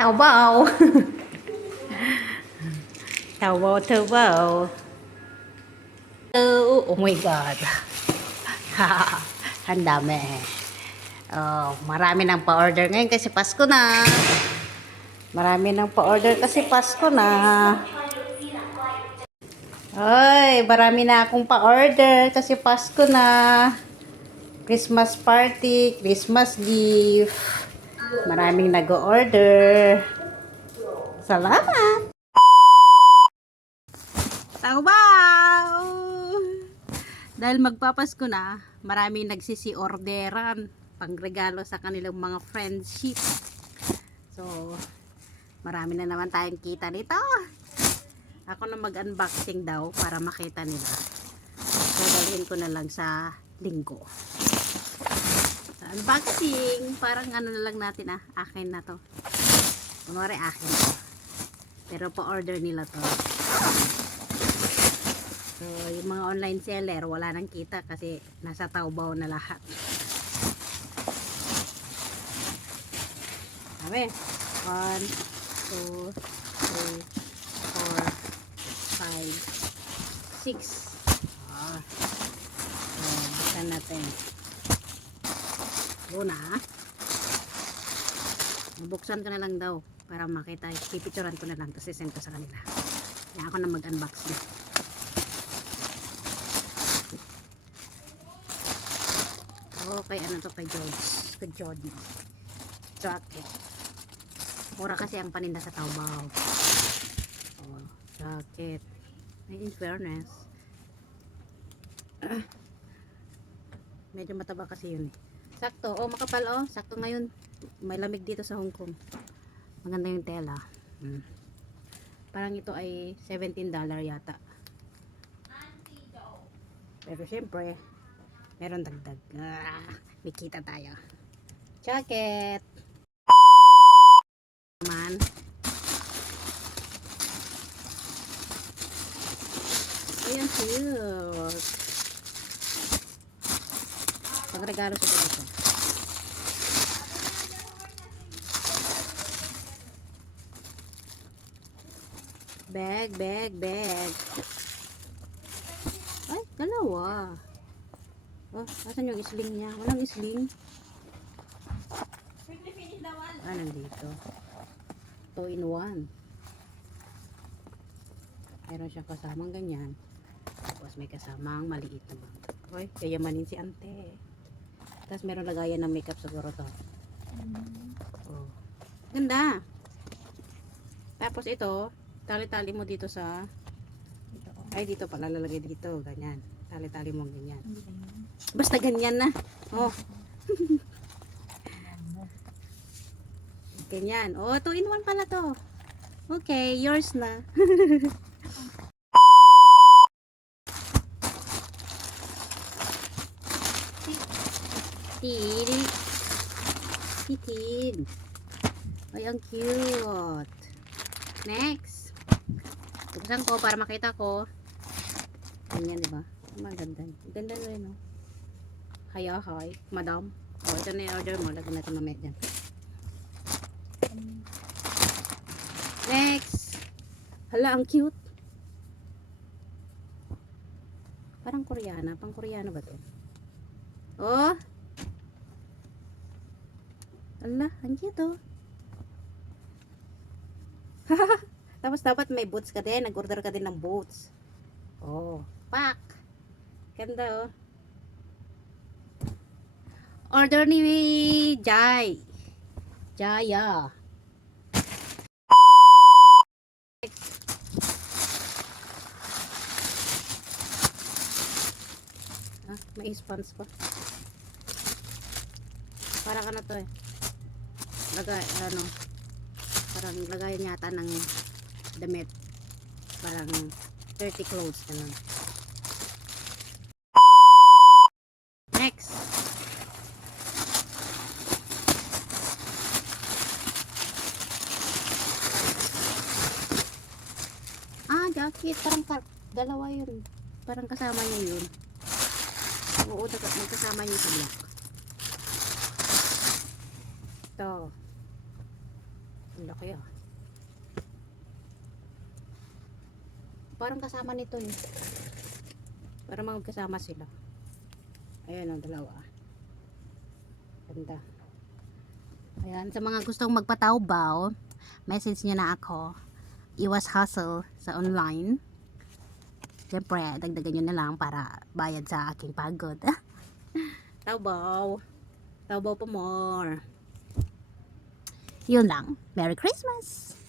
Taobao. Taobao. Oh my God. Ang dami. Oh, marami nang pa-order ngayon kasi Pasko na. Marami nang pa-order kasi Pasko na. Ay, marami na akong pa-order kasi Pasko na. Christmas party, Christmas gift. Maraming nag-order. Salamat! Taobao! Dahil magpapasko na, maraming nagsisi-orderan pangregalo sa kanilang mga friendship. So, marami na naman tayong kita nito. Ako na mag-unboxing daw para makita nila. Dadalhin ko na lang sa linggo. Sa unboxing, parang ano na lang natin akin na to. Kunwari akin to. Pero pa-order nila to. So, yung mga online seller, wala nang kita kasi nasa Taobao na lahat. Sabi, 1, 2, 3, 4, 5, 6. So, buksan natin. Una. Buksan ko na lang daw para makita. Pipicturan ko na lang kasi send ko sa kanila. Kaya ako na mag-unboxing. Okay, ano to kay George? Kay Jody. Jacket. Mura kasi ang paninda sa Taobao. Oh, jacket. Ay, in fairness. Medyo mataba kasi yun eh. Sakto. Oh, makapal oh. Sakto ngayon. May lamig dito sa Hong Kong. Maganda yung tela. Parang ito ay $17 yata. Pero syempre, meron dagdag. May kita tayo. Jacket. Naman. Ayan, cute. Pagregalo sa dito. Bag. Ay, dalawa. Oh, asan yung sling niya? Walang sling. Nandito. 2 in 1. Meron siyang kasamang ganyan. Tapos may kasamang maliit na bag. Hoy, yayamanin si ante. Tapos meron lagayan ng makeup siguro to. Oh. Ganda. Tapos ito, tali-tali mo dito sa ay dito pala lalagay dito, ganyan. Tali-tali mo ganyan. Basta ganyan na. Oh. Ganyan. Oh, 2 in 1 pala to. Okay, yours na. Titin. Ay, ang cute. Next. Buksan ko para makita ko. Ganyan, diba? Maganda. Ganda na rin, no? Hi, madam. Oh, ito na yung order mo. Lagyan natin mamaya dyan. Next. Hala, ang cute. Parang Koreana. Pang Koreana ba to? Oh. Hala, ang cute, oh. Tapos dapat may boots ka din. Nag-order ka din ng boots. Oh, pak. Ganda, oh. Order ni Jaya. May spons pa. Parang ano to eh. Parang lagayan yata ng damit. Parang dirty clothes na lang. Next. Jacket. Parang dalawa yun. Parang kasama niya yun. Oo, magkasama niya sa black. Ito. Ang laki ah. Parang kasama nito eh. Parang magkasama sila. Ayan ang dalawa. Ganda. Ayan, sa mga gustong magpatawbaw, message nyo na ako. Iwas hustle sa online. Siyempre, dagdagan nyo na lang para bayad sa aking pagod. Tawbaw. Tawbaw pa more. Yun lang. Merry Christmas!